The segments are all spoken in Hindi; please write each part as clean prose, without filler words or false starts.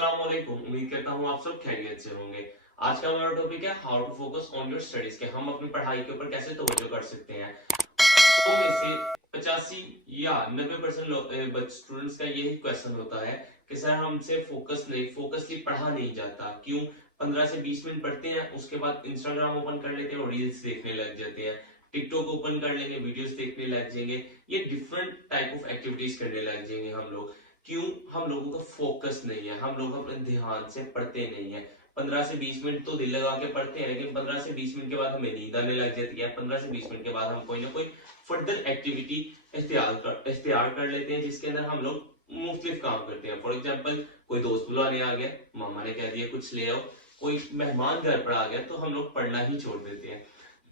अस्सलाम वालेकुम। उम्मीद करता हूँ आप सब खैरियत से होंगे। आज का हमारा टॉपिक है how to focus on your studies के हम अपनी पढ़ाई के ऊपर कैसे तवज्जो कर सकते हैं। 100 में से 85 या 90% स्टूडेंट्स का यही क्वेश्चन होता है कि सर हमसे फोकसली पढ़ा नहीं जाता। क्यों? 15 से 20 मिनट पढ़ते हैं, उसके बाद इंस्टाग्राम ओपन कर लेते हैं और रील्स देखने लग जाते हैं, टिकटॉक ओपन कर लेंगे, वीडियोस देखने लग जाएंगे, ये डिफरेंट टाइप ऑफ एक्टिविटीज करने लग जाएंगे हम लोग। क्यों? हम लोगों का फोकस नहीं है, हम लोग अपने ध्यान से पढ़ते नहीं है। 15 से 20 मिनट तो दिल लगा के पढ़ते हैं, लेकिन 15 से 20 मिनट के बाद हमें नींद आने लग जाती है। 15 से 20 मिनट के बाद हम कोई ना कोई फर्दर एक्टिविटी इख्तियार कर लेते हैं, जिसके अंदर हम लोग मुख्तलिफ काम करते हैं। फॉर एग्जाम्पल, कोई दोस्त बुलाने आ गया, मामा ने कह दिया कुछ ले आओ, कोई मेहमान घर पर आ गया, तो हम लोग पढ़ना ही छोड़ देते हैं।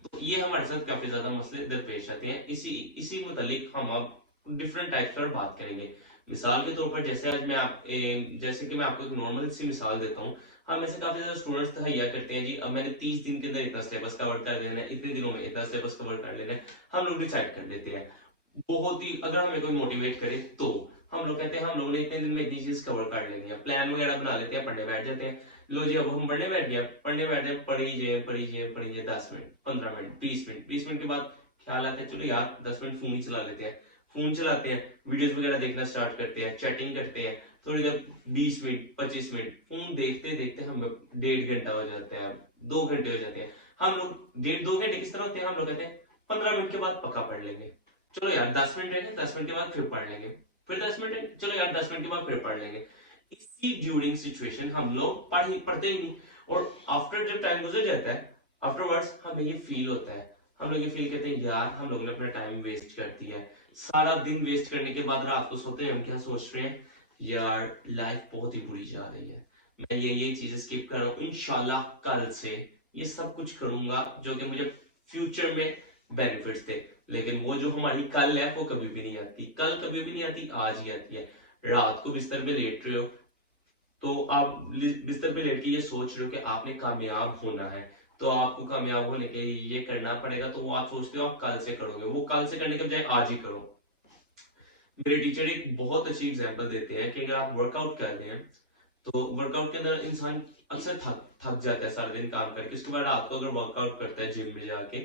तो ये हमारे साथ काफी ज्यादा मसले दरपेश आते हैं। इसी इसी मुतालिक हम अब डिफरेंट टाइप्स पर बात करेंगे। मिसाल के तौर पर जैसे कि मैं आपको एक नॉर्मल सी मिसाल देता हूँ। हम ऐसे काफी ज्यादा स्टूडेंट्स तैयार करते हैं जी, अब मैंने 30 दिन के अंदर इतना सिलेबस कवर कर लेना है, इतने दिनों में इतना सिलेबस कवर कर लेना है। हम लोग डिसाइड कर लेते हैं। बहुत ही अगर हमें कोई मोटिवेट करे तो हम लोग कहते हैं हम लोगों ने इतने दिन में इतनी चीज कवर कर लेनी है, प्लान वगैरह बना लेते हैं, पढ़ने बैठ जाते हैं। लो जी, अब हम पढ़ने बैठ जाए, पढ़ी जाए 10 मिनट, 15 मिनट, 20 मिनट के बाद ख्याल आता है चलो यार 10 मिनट फोन ही चला लेते हैं। फोन चलाते हैं, वीडियोस वगैरह देखना स्टार्ट करते हैं, चैटिंग करते हैं थोड़ी देर, 20 मिनट 25 मिनट फोन देखते देखते हम 1.5 घंटा हो जाता है, 2 घंटे हो जाते हैं। हम लोग 1.5 2 घंटे किस तरह होते हैं, हम लोग कहते हैं 15 मिनट के बाद पक्का पढ़ लेंगे, चलो यार 10 मिनट रहेंगे, 10 मिनट के बाद फिर पढ़ लेंगे, फिर 10 मिनट, चलो यार 10 मिनट के बाद फिर पढ़ लेंगे। इसी ड्यूरिंग सिचुएशन हम लोग पढ़ते ही नहीं। और आफ्टर जब टाइम गुजर जाता है, आफ्टरवर्ड्स हमें ये फील होता है, हम लोग ये फील करते हैं यार हम लोग ने अपना टाइम वेस्ट कर दिया है। सारा दिन वेस्ट करने के बाद रात को सोते हैं, हम क्या सोच रहे हैं, यार लाइफ बहुत ही बुरी जा रही है, मैं ये चीजें स्किप कर रहा हूँ, इंशाल्लाह कल से ये सब कुछ करूंगा जो कि मुझे फ्यूचर में बेनिफिट्स दे। लेकिन वो जो हमारी कल है वो कभी भी नहीं आती, कल कभी भी नहीं आती, आज ही आती है। रात को बिस्तर पे लेट रहे हो, तो आप बिस्तर पे लेट के ये सोच रहे हो कि आपने कामयाब होना है, तो आपको कामयाब होने के लिए ये करना पड़ेगा, तो वो आप सोचते हो आप कल से करोगे, वो कल से करने के बजाय आज ही करो। मेरे टीचर एक बहुत अच्छी एग्जांपल देते हैं कि अगर आप वर्कआउट कर रहे हैं, तो वर्कआउट के अंदर इंसान अक्सर थक थक जाता है सारा दिन काम करके, उसके बाद रात को अगर वर्कआउट करता है जिम में जाके,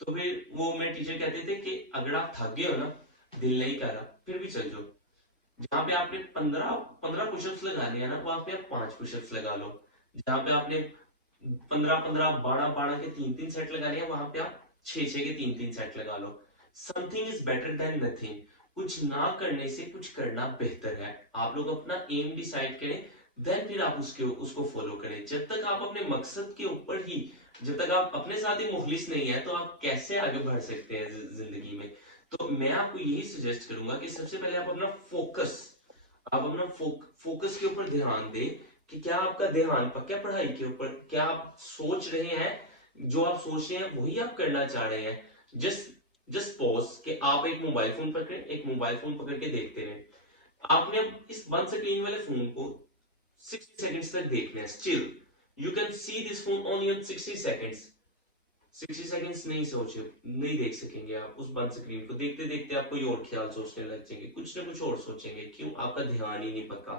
तो फिर वो मेरे टीचर कहते थे कि अगर आप थक गए हो ना, दिल नहीं कर रहा, फिर भी चल जाओ, जहां पे आपने 15 पुशअप्स लगाने हैं ना, वहां पे आप 5 पुशअप्स लगा लो। जहां पे आपने 15 12 के 3 3 सेट लगाने हैं, वहां पे आप 6 के 3 3 सेट लगा लो। Something is better than nothing. कुछ ना करने से कुछ करना बेहतर है। आप लोग अपना एम डिसाइड करें, देन फिर आप उसको फॉलो करें। जब तक आप अपने मकसद के ऊपर ही, जब तक आप अपने साथ ही मुखलिस नहीं है, तो आप कैसे आगे बढ़ सकते हैं जिंदगी में। तो मैं आपको यही सजेस्ट करूंगा कि सबसे पहले आप अपना फोकस के ऊपर ध्यान दें कि क्या आपका ध्यान पक्का पढ़ाई के ऊपर, क्या आप सोच रहे हैं, जो आप सोच रहे हैं वही आप करना चाह रहे हैं। जस्ट जस्ट पॉज कि आप एक मोबाइल फोन पकड़ के देखते रहे, आपने इस वन स्क्रीन वाले फोन को 60 सेकंड्स तक देखना है। Still you can see this phone only in 60 seconds. 60 seconds नहीं देख सकेंगे आप उस बंद स्क्रीन को। देखते देखते आप कोई और ख्याल सोचने लग जाएंगे, कुछ ना कुछ और सोचेंगे। क्यों? आपका ध्यान ही नहीं पक्का।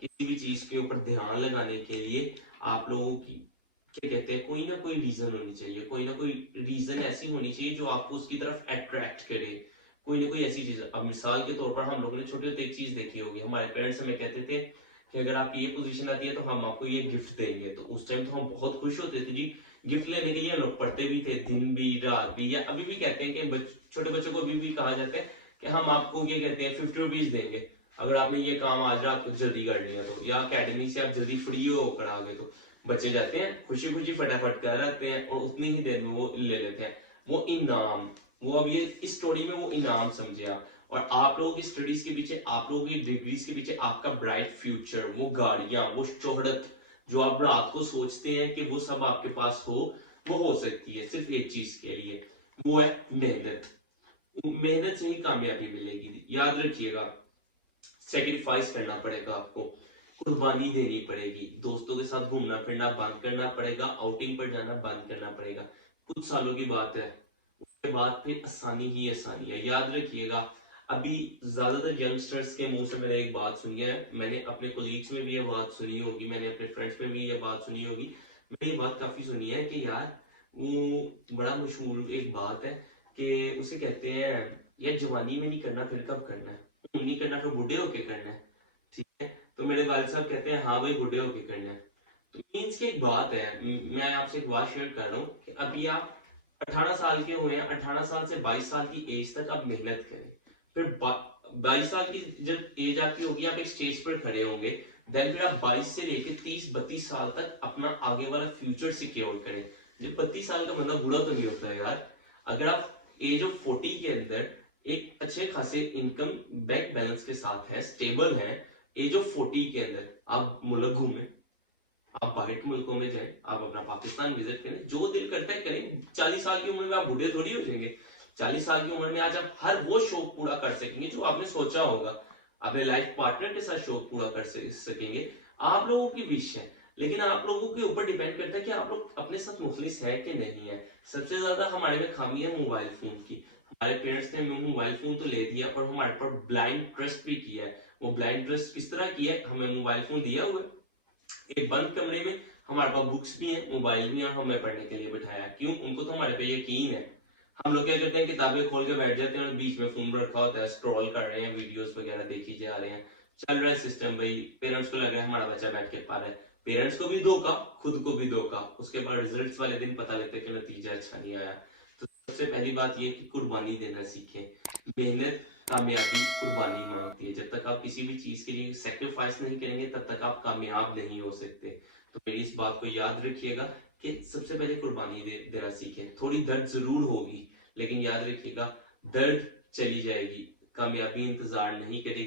किसी भी चीज के ऊपर ध्यान लगाने के लिए आप लोगों की, क्या कहते हैं, कोई ना कोई रीजन होनी चाहिए, कोई ना कोई रीजन ऐसी होनी चाहिए जो आपको उसकी तरफ अट्रैक्ट करे। कोई ना कोई ऐसी चीज। अब मिसाल के तौर पर हम लोगों ने छोटे होते एक चीज देखी होगी, हमारे पेरेंट्स हमें कहते थे कि अगर आपकी ये पोजीशन आती है तो हम आपको ये गिफ्ट देंगे, तो उस टाइम तो हम बहुत खुश होते थे जी। गिफ्ट लेने के लिए हम लोग पढ़ते भी थे, दिन भी रात भी। या अभी भी कहते हैं कि छोटे बच्चों को अभी भी कहा जाता है कि हम आपको ये कहते हैं 50 रुपीज देंगे अगर आपने ये काम आज रात को जल्दी कर लिया तो, या अकेडमी से आप जल्दी फ्री होकर आ गए तो। बच्चे जाते हैं खुशी खुशी फटाफट कर आते हैं और उतनी ही देर में वो ले लेते हैं वो इनाम। वो अब ये इस स्टोरी में वो इनाम समझे आप। और आप लोगों की स्टडीज के पीछे, आप लोगों की डिग्रीज के पीछे आपका ब्राइट फ्यूचर, वो गाड़ियां, वो शोहरत जो आप रात को सोचते हैं कि वो सब आपके पास हो, वो हो सकती है सिर्फ एक चीज के लिए, वो है मेहनत। मेहनत से ही कामयाबी मिलेगी, याद रखिएगा। सेक्रीफाइस करना पड़ेगा आपको, कुर्बानी देनी पड़ेगी, दोस्तों के साथ घूमना फिरना बंद करना पड़ेगा, आउटिंग पर जाना बंद करना पड़ेगा। कुछ सालों की बात है, उसके बाद फिर आसानी ही आसानी है। याद रखिएगा, अभी ज्यादातर यंगस्टर्स के मुंह से मैंने एक बात सुनी है, मैंने अपने कोलीग्स में भी ये बात सुनी होगी, मैंने अपने फ्रेंड्स में भी ये बात सुनी होगी, मैंने ये बात काफी सुनी है कि यार वो बड़ा मशहूर एक बात है कि उसे कहते हैं यार जवानी में नहीं करना फिर कब करना है, नहीं करना फिर बूढ़े होके करना है। ठीक है, तो मेरे वालिद साहब कहते हैं हाँ भाई बूढ़े होके करना है। तो मीन्स की एक बात है, मैं आपसे एक बात शेयर कर रहा हूँ कि अभी आप 18 साल के हुए हैं, 18 साल से 22 साल की एज तक आप मेहनत करें, फिर 22 साल की जब एज आपकी होगी आप एक स्टेज पर खड़े होंगे, देन फिर आप 22 से लेकर 30-32 साल तक अपना आगे वाला फ्यूचर सिक्योर करें। जब 32 साल का बंदा बूढ़ा तो नहीं होता है यार। अगर आप एज ऑफ 40 के अंदर एक अच्छे खासे इनकम बैंक बैलेंस के साथ है, स्टेबल है, एज ऑफ 40 के अंदर आप मुल्क घूमें, आप बाहर के मुल्कों में जाएं, आप अपना पाकिस्तान विजिट करें, जो दिल करता है करें। 40 साल की उम्र में आप बूढ़े थोड़ी हो जाएंगे। 40 साल की उम्र में आज आप हर वो शौक पूरा कर सकेंगे जो आपने सोचा होगा, अपने लाइफ पार्टनर के साथ शौक पूरा कर सकेंगे। आप लोगों की विश है, लेकिन आप लोगों के ऊपर डिपेंड करता है कि आप लोग अपने साथ मुखलिस है कि नहीं है। सबसे ज्यादा हमारे में खामी है मोबाइल फोन की। हमारे पेरेंट्स ने हमें मोबाइल फोन तो ले दिया पर हमारे पर ब्लाइंड ट्रस्ट भी किया है। वो ब्लाइंड ट्रस्ट किस तरह किया है, हमें मोबाइल फोन दिया हुआ है, एक बंद कमरे में हमारे पास बुक्स भी हैं, मोबाइल भी है, हमें पढ़ने के लिए बिठाया। क्यों? उनको तो हमारे पे यकीन है। हम लोग क्या करते हैं, किताबें खोल के बैठ जाते हैं और बीच में फोन रखा होता है, स्क्रॉल कर रहे हैं, वीडियोस वगैरह देखी जा रहे हैं, चल रहा है सिस्टम भाई। पेरेंट्स को लग रहा है हमारा बच्चा बैठ के पढ़ रहा है, पेरेंट्स को भी धोखा, खुद को भी धोखा। उसके बाद रिजल्ट्स वाले दिन पता लगता है कि नतीजा अच्छा नहीं आया। तो सबसे पहली बात ये कि कुर्बानी देना सीखें। मेहनत, कामयाबी कुर्बानी मांगती है। जब तक आप किसी भी चीज के लिए सेक्रीफाइस नहीं करेंगे तब तक आप कामयाब नहीं हो सकते। तो मेरी इस बात को याद रखिएगा कि सबसे पहले कुर्बानी देना सीखें। थोड़ी दर्द जरूर होगी, लेकिन याद रखिएगा दर्द चली जाएगी, कामयाबी इंतजार नहीं करेगी।